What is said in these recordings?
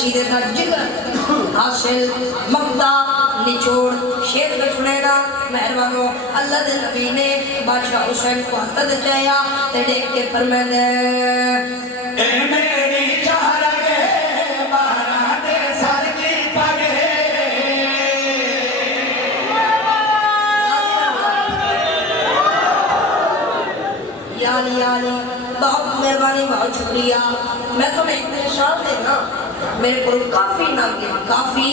قصیدے دا جگر حاصل مقطع نچوڑ شیر میں سنینا مہربانوں اللہ دے نبی نے بادشاہ حسین کو حتد چاہیا تے دیکھ کے فرمائے اے میری چہر گے بہران دے سر کی پگے یعنی بہت مہربانی بہت شکریہ میں تمہیں اتنے شان دینا میرے کو کافی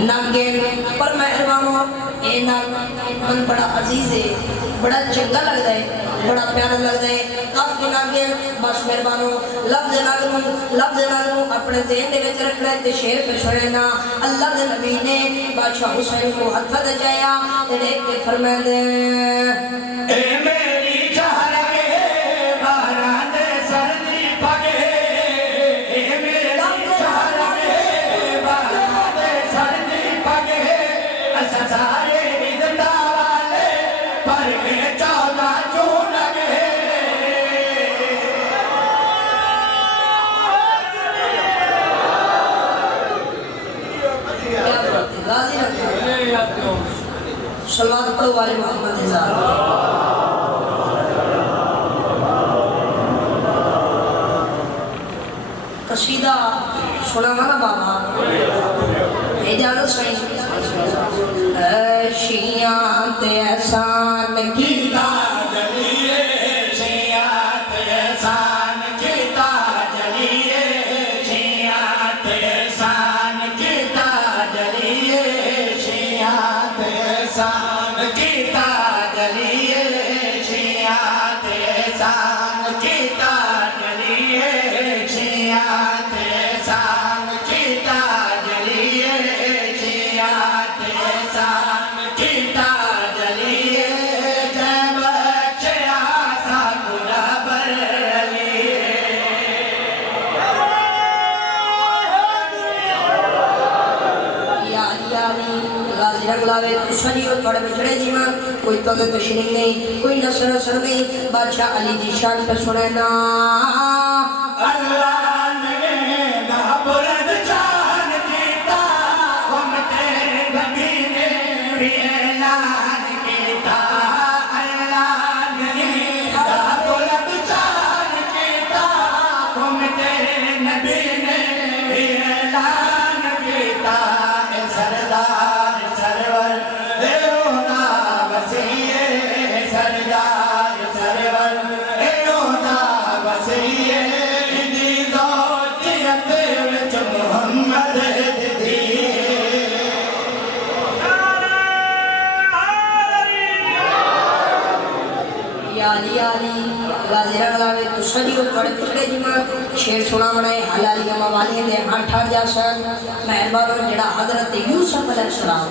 ناگین پر مہربانوں اے من بڑا عزیز ہے بڑا چنگا لگ ہے بڑا پیارا لگ ہے کافی ناگین بس مہربانوں لفظ ناگنوں اپنے ذہن دے وچ رکھنا ہے تے شیر پہ سننا اللہ دے نبی نے بادشاہ حسین کو ہتھ دجایا تے دیکھ کے فرمائے اے میری چہر صلوات پڑھو والے محمد ہزار قصیدہ سنا مانا بابا اجازت صحیح شیعہ تے احسان کیتا جلیے شیعہ تے احسان کیتا جلیے شیعہ تے احسان کیتا جلیے شیعہ تے احسان کیتا جلیے شیعہ تے احسان کیتا جلیے شیعہ تے احسان کیتا جلیے شیعہ تے احسان کیتا جلیے جے بچیا سا برابر علیے غازی رنگلاوے خوشنی اور تھوڑے بچڑے جیمان کوئی توقع تشریح نہیں کوئی نصر اثر نہیں بادشاہ علی دی شان پہ سنینا اللہ نے دا بلند جان کیتا ہم تیرے نبی نے بھی اعلان کیتا اللہ نے دا بلند جان کیتا ہم تیرے نبی نے بھی اعلان کیتا اے سردار سرور اے رونا وسیع سردار سرور اے رونا وسیع دی ذاتیت وچ محمد دی علی غازی رنگلاوے تو سجی کو تھوڑے پچھڑے جیمان شیر سنا منائے حلالی موالی دے ہاں جاسن مہربانوں جڑا حضرت یوسف علیہ السلام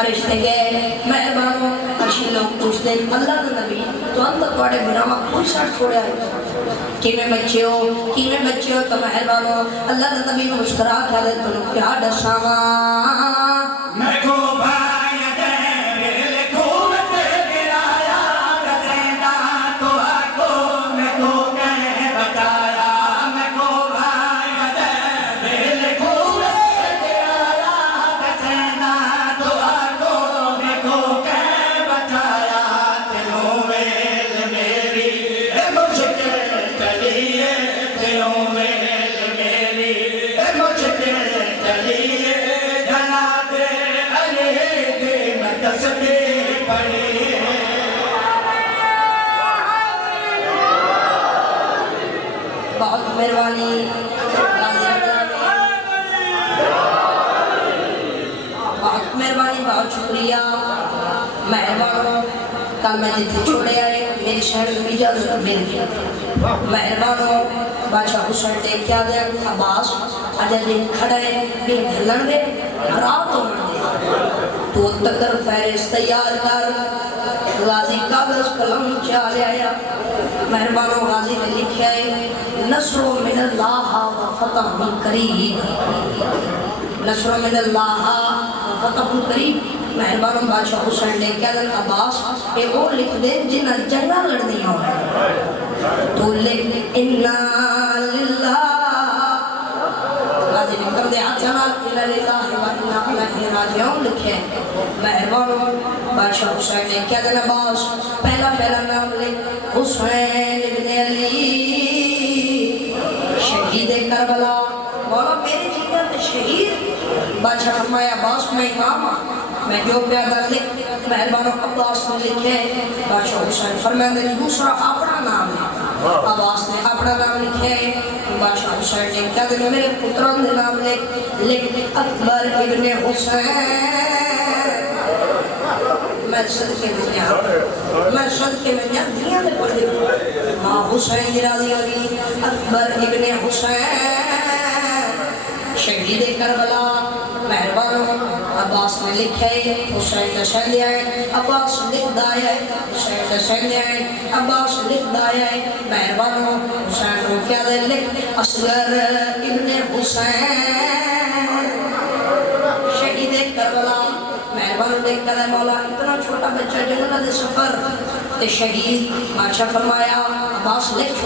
رشتے گئے مہربانوں ارشی لوگ پوچھتے ہیں اللہ دا نبی تو انت توڑے بناما کوئی ساتھ چھوڑے آئے کیویں بچے ہو تو مہربانوں اللہ دا نبی کو مسکرا کھا دے تو لوگ کیا ڈساما میں کو بھائی دے لکھو بچے گرایا رسیدہ تو آکو میں کو کہیں بتایا میں کو بھائی دے لکھو بچے گرایا رسیدہ تو آکو میں کو کہیں بتایا تلوں ویل میری اے مشکل چلیے تلوں ویل میری اے مشکل چلیے جناب علی دی میں تسبیح پڑھی بہت مہربانی بہت مہربانی بہت شکریہ مہربانوں کل میں جتنے چھوڑے آئے میری شہر میں اجازت مل گیا مہربانوں بادشاہ حسین دیکھ کیا دے عباس اجل دن کھڑے دن دھلن دے رات ہونے دے تو تکر فیرس تیار کر غازی کاغذ قلم چالے آیا مہربانوں غازی نے لکھا ہے نصر من اللہ و فتح قریب نصر من اللہ و فتح قریب مہربانوں بادشاہ حسین نے کیا دن عباس کہ وہ لکھ دے جنہ جنگہ لڑنی ہو تو لکھ اِنَّا لِلَّهِ غازی نے راجیوں لکھے مہربان بادشاہ حسین نے کیا دینا باس پہلا نام لکھ حسین ابن علی شہید کربلا مولا میرے جیگر میں شہید بادشاہ فرمایا باس میں امام میں جو پیادہ لکھ مہربان عباس نے لکھے بادشاہ حسین فرمایا دوسرا اپنا نام لکھ عباس نے اپنا نام لکھے بادشاہ حسین نے کیا دینا میرے پتران نے نام لکھ اکبر ابن حسین میں صدقے میں جہاں دنیا میں پڑھ دیکھوں ماں حسین راضی علی اکبر ابن حسین شہید کربلا مہربان عباس نے لکھے حسین نشان دیا ہے عباس لکھ دایا ہے حسین نشان دیا ہے عباس لکھ دایا ہے مہربان حسین کو کیا دے لکھ اصغر ابن حسین شہید کربلا مہربان دیکھ کر مولا اتنا چھوٹا بچہ جنگل دے سفر تے شہید بادشاہ فرمایا عباس لکھ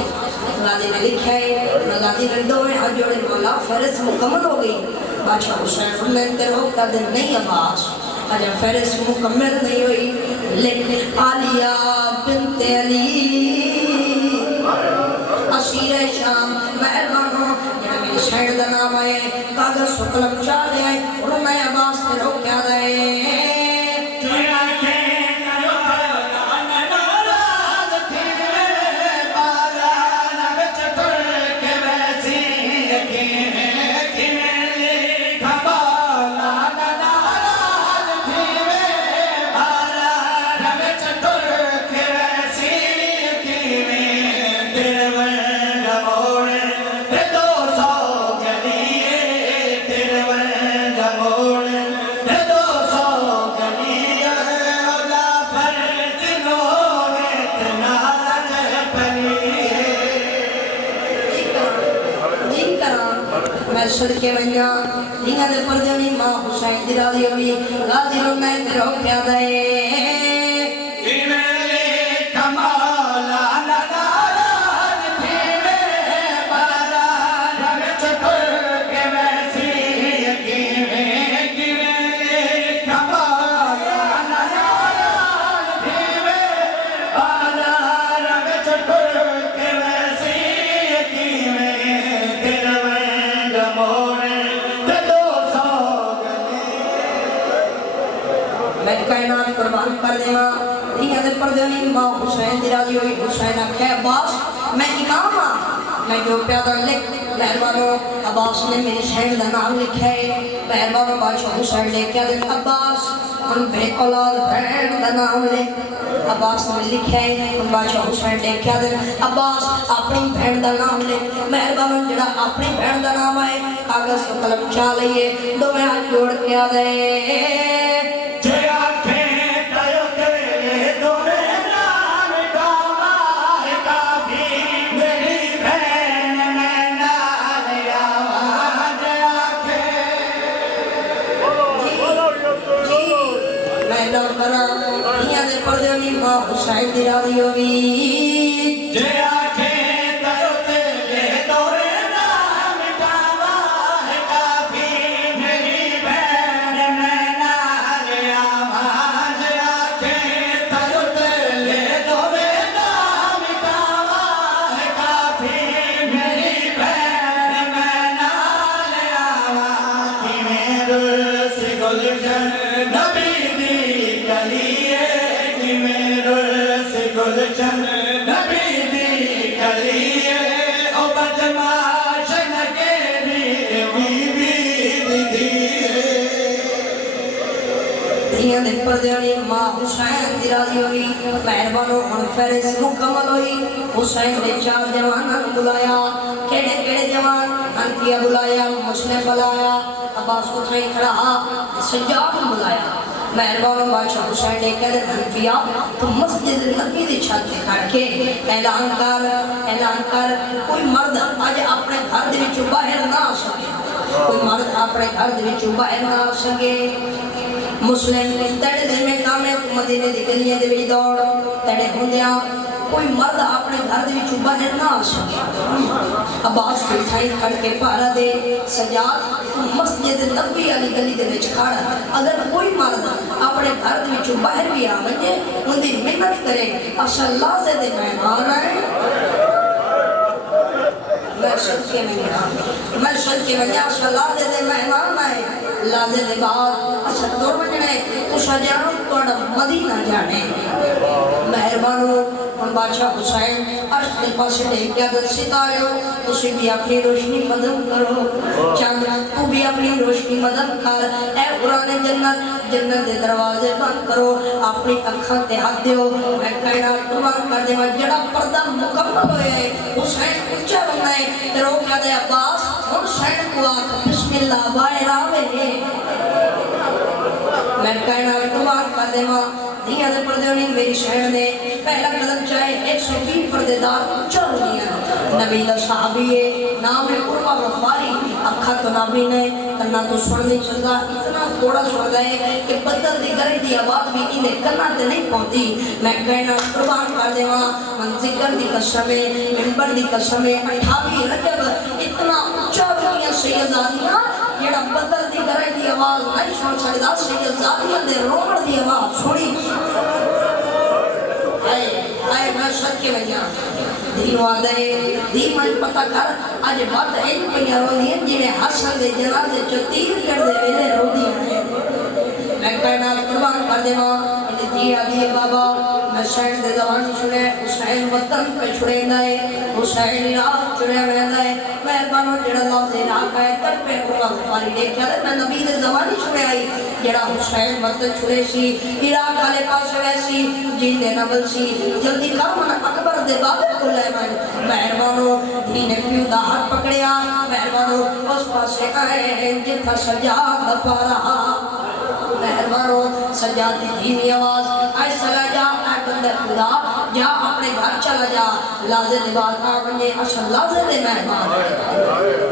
غازی نے لکھا ہے غازی نے دو میں ہاتھ جوڑے مولا فہرست مکمل ہو گئی بادشاہ حسین فرماتے ہو کا دن نہیں عباس اجا فہرست مکمل نہیں ہوئی لکھ عالیہ بنت علی اسیر شام مہربان ہو جنہاں میری شہر دا نام آئے کاغذ سکلم چاہ لے آئے انہوں میں عباس نے رو کیا دائے صدقے بنیا دیگا دے پردنی ماں حسین دی راضی ہوئی غازی رونے تے رو کیا دے کائنات قربان کر دینا دیگا دے پردنی ماں حسین دی راضی ہوئی حسین آکھے عباس میں امام ہاں میں جو پیادہ لکھ مہربانو عباس نے میرے شہر دا نام لکھے مہربانو بادشاہ حسین نے کیا دن عباس ان بے اولاد بھین دا نام لکھ عباس نے لکھے ان بادشاہ حسین نے کیا دن عباس اپنی بھین دا نام لکھ مہربانو جڑا اپنی بھین دا نام آئے کاغذ کو قلم چاہ لئیے دو میں ہاتھ جوڑ کیا دے ماں حسین دی راضی ہوئی جے آنکھیں تروتے لے دورے نام مٹاوا ہے کافی میری بہن میں نال آواں جے آنکھیں تروتے لے دورے نام مٹاوا ہے کافی میری بہن میں نال آواں کی میرے سے گلشن نبی دی گلی گلشن نبی دی گلی او بدماش نگیری بی دی دیاں دے پردیانی ماں حسین دی راضی ہوئی مہربانو ہن فہرست مکمل ہوئی حسین نے چار جوانان بلایا کیڑے جوان انتیا بلایا مسلم بلایا عباس کو تھائی کھڑا سجاد بلایا مہربان بادشاہ حسین نے کہہ دے حنفیہ تو مسجد نبی دی چھت پہ کھڑ کے اعلان کر کوئی مرد آج اپنے گھر دے وچوں باہر نہ آ سکے کوئی مرد اپنے گھر دے وچوں باہر نہ آ سکے مسلم تیرے دل میں کام ہے مدینے دی گلیاں دے وچ دوڑ تیرے ہوندیاں کوئی مرد اپنے گھر دے وچ باہر نہ آ سکے عباس بٹھائی کھڑ کے پارا دے سجاد مسجد نبوی والی گلی دے وچ کھڑا اگر کوئی مرد اپنے گھر دے وچ باہر بھی آ وجے ان دی محنت کرے اصل لازے دے مہمان آئے میں صدقے میں اصل لازے دے مہمان آئے لازے دے بعد اصل دور وجنے تو سجانوں توڑا مدینہ جانے مہربانوں ہم بادشاہ حسین عرش کے پاس لے کیا در ستایو اسے بھی اپنی روشنی مدد کرو چاند تو بھی اپنی روشنی مدد کر اے قرآن جنت دے دروازے بند کرو اپنی اکھاں تے ہاتھ دیو میں کائنات قربان کر دے میں جڑا پردہ مکمل ہوئے ہے حسین اچھا بننا ہے تیرو کیا دے عباس حسین کو آکھ بسم اللہ بائے راوے میں کائنات قربان کر دے ماں دیا دے پردے ہونی میری شہر نے پہلا قدم چاہے 120 پردے دار چل دیا نبی دا صحابی ہے نام ہے قربہ غفاری اکھا تو نبی نے کرنا تو سن نہیں چلتا اتنا تھوڑا سن گئے کہ بدل دی گرے دی آواز بھی انہیں کرنا تے نہیں پہنچی میں کہنا قربان کر دے وہاں من ذکر دی قسمیں منبر دی قسمیں 28 رجب اتنا اچھا دنیا سیدانیاں جڑا بدل دی گرے دی آواز نہیں سن سکتا سیدانیاں دے روڑ دی آواز سنی آئے میں سچ کے بجا دینوں آدھے دین میں پتہ کر آج بات ایک پہنیا رو دیں جنہیں حسن دے جنازے جو تیر کر دے ویلے رو دیا میں کہنا قربان کر دے ماں انہیں دیا دیئے بابا میں حسین دے زبانی چھڑے حسین وطن پہ چھڑے دائے حسین عراق چھڑے میں دائے مہربانوں جڑا اللہ سے عراق آئے تر پہ قربان غفاری دیکھا دے میں نبی دے زبانی چھڑے آئی جڑا حسین وطن چھڑے سی عراق آلے پاس ویسی جن دے نبل سی جلدی کامن اکبر دے بابے کو لے مہربانوں دین پیو دا ہاتھ پکڑیا مہربانوں اس پاسے آئے جتھا سجاد پا رہا مہربانوں سجاد دی دھیمی آواز آئے سلا جا اے بندہ خدا جا اپنے گھر چلا جا لازے دے بات آگنے اصل لازے دے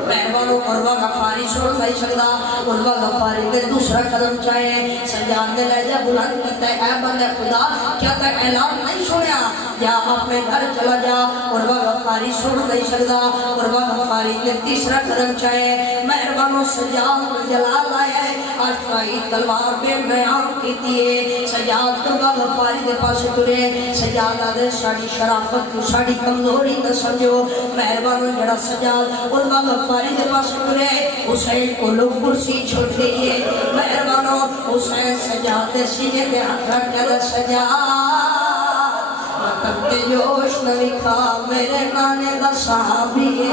مہربانوں قربہ غفاری سوڑ نہیں سکتا قربہ غفاری دے دوسرا قدم چاہے سجاد نے لے جا بلند کہتا ہے اے بندہ خدا کیا تے اعلان نہیں سنیا جا اپنے گھر چلا جا قربہ غفاری سوڑ نہیں سکتا قربہ غفاری دے تیسرا قدم چاہے مہربانوں سجاد جلال آئے آشتائی تلوار بے بیان کیتی ہے سجاد قربہ غفاری دے پاس ترے سجاد آدھے ساڑی شرافت کو ساڑی کمزوری نہ سمجھو مہربانوں جڑا سجاد قربہ غفاری دے پاس ترے حسین کو لوگ کرسی چھوٹ گئی ہے مہربانوں حسین سجاد دے سینے دے ہاتھ رکھ کے سجاد وطن کے جوش نوی کھا میرے نانے دا صحابی ہے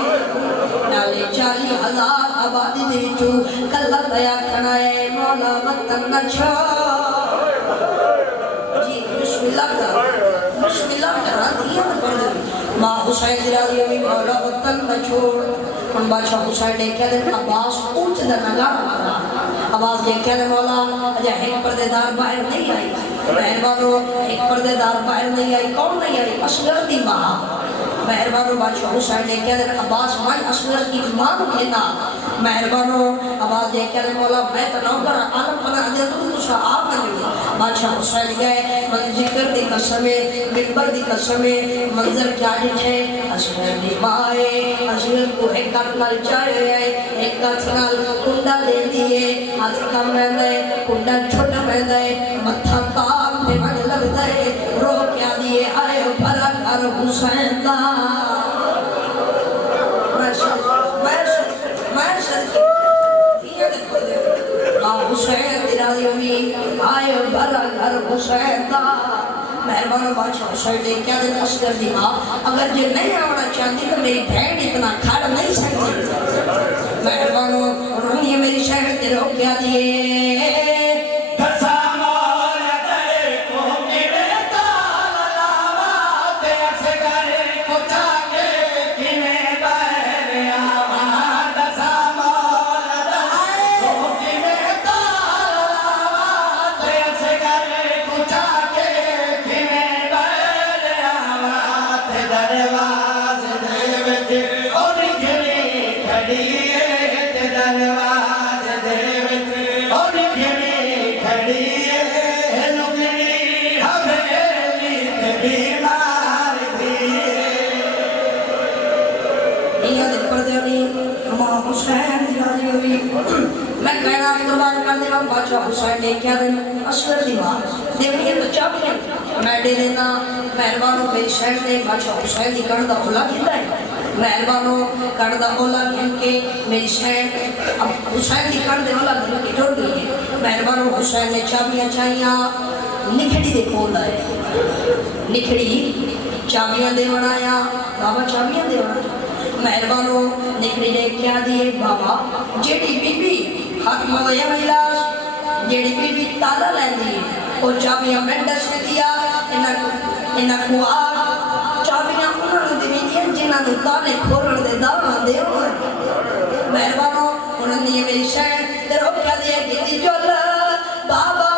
نالے 40,000 آبادی دے جو کلہ دیا کھنائے مولا وطن نہ چھوڑ جی بسم اللہ کرا دیا نہ پڑھ دیں ماں حسین درالی ہوئی مولا وطن نہ چھوڑ ان بادشاہ حسین نے کہہ دیں عباس اونچ در نگاہ مارا عباس نے کہہ دیں مولا اجا ایک پردے دار باہر نہیں آئی مہربانوں ایک پردے دار باہر نہیں آئی کون نہیں آئی اصغر دی ماں مہربانوں بادشاہ حسین نے کہہ دیں عباس مائی اصغر کی ماں لینا مہربانوں عباس نے کہہ دیں مولا میں تو نوکر عالم پناہ دے تو سا آپ نہیں بادشاہ حسین گئے من ذکر دی قسمیں منبر دی قسمیں منظر کیا جھے اصغر دی مائے اصغر کو ایک ہاتھ نال چاہے ایک ہاتھ نال کنڈا دے دیئے ہاتھ کم رہ دے کنڈا چھوٹا رہ دے متھا کام پہ من لگ دے رو کیا دیئے آئے بھرا کر حسین دا حسین درالی ہوئی آئے بھرا گھر حسین دا مہربانوں بادشاہ حسین نے کیا دن اصغر دی ماں اگر جو نہیں آونا چاہتی تو میری بھین اتنا کھڑ نہیں سکتی مہربانوں انہوں نے میری شہر تے رو کیا دیئے Ready? حسین دی راضی ہوئی میں کہنا قربان کر دے بادشاہ حسین نے کیا دن اصغر دی ماں دیونی ہے تو چاپیاں میں دے دینا مہربانوں میری شہر نے بادشاہ حسین دی کردہ اولا کھتا ہے مہربانوں کردہ اولا کھن کے میری شہر حسین دی کردہ اولا کھن کے ٹھوڑ گئی ہے مہربانوں حسین نے چابیاں چاہیاں نکھڑی دے کھول آئے نکھڑی چابیاں دے بنایا بابا چابیاں دے بنایا مہربانوں نکھڑی نے کیا دیئے بابا جیڑی بی بی ختم ہویا ملاس جیڑی بی بی تالا لین دیئے اور چابیاں مینڈر سے دیا انہا کو آگ چابیاں انہوں نے دیا جنہاں نے تالے کھولن دے دامان دے ہوئے مہربانوں انہوں نے میری شہر تیرو کیا دیا کہ جل بابا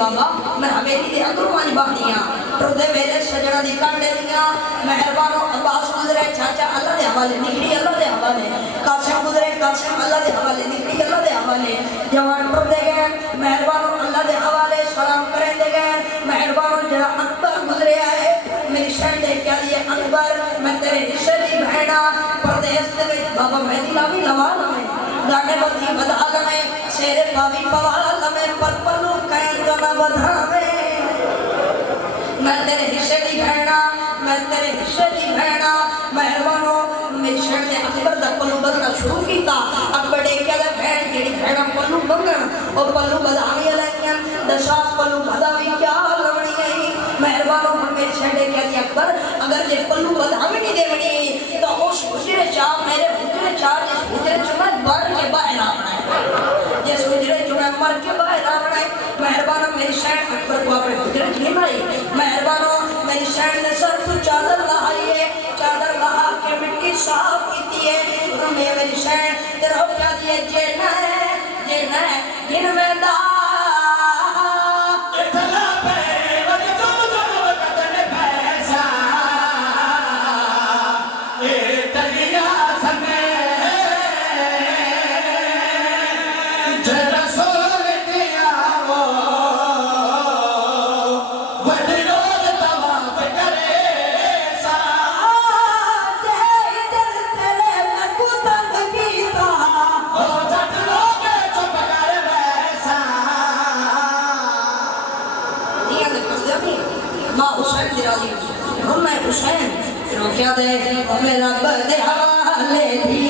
بابا میں حویلی دے اندروانی باہنیاں ٹردے ویلے سجنہ دی کانڈے دیاں مہربانوں عباس گزرے چاچا اللہ دے حوالے نکڑی اللہ دے حوالے قاسم گزرے قاسم اللہ دے حوالے نکڑی اللہ دے حوالے جوان ٹردے گئے مہربانوں اللہ دے حوالے سلام کریں دے گئے مہربانوں جڑا اکبر گزرے آئے میری شہر دے کیا دیئے اکبر میں تیرے حصے دی بہنا پردیس دے بابا مہدی لاوی لوانا میں گانے بدھی بدھا میں سیرے باوی پوالا میں پر پلو کہیں تو نہ بدھا میں تیرے حصے دی بہنا میں تیرے حصے دی بہنا مہربانوں میری شہر نے اکبر دا پلو بدھنا شروع کیتا اکبر دے کیا دا بہن جیڑی بہنا پلو بنگن اور پلو بدھاوی علیہ دشاف پلو بدھاوی کیا لوڑی گئی مہربانوں میری شہر نے کیا دی اکبر اگر یہ پلو بدھاوی نہیں دے منی تو اس حجرے چاہ میرے حجرے چاہ جس حجرے چاہ بڑھ کے باہر آمنا ہے جس حجرے چاہ مر کے باہر آمنا ہے مہربانوں میری شہر اکبر کو اپنے حجرے چاہ مائی مہربانوں میری شہر نے سر تو چادر لائی ہے چادر لاہا کے مٹی صاف کیتی ہے انہوں میری شہر تیرہ کیا دیئے جینا ہے گن میں دا حسین کیا دے ہمیں رب دے حوالے بھی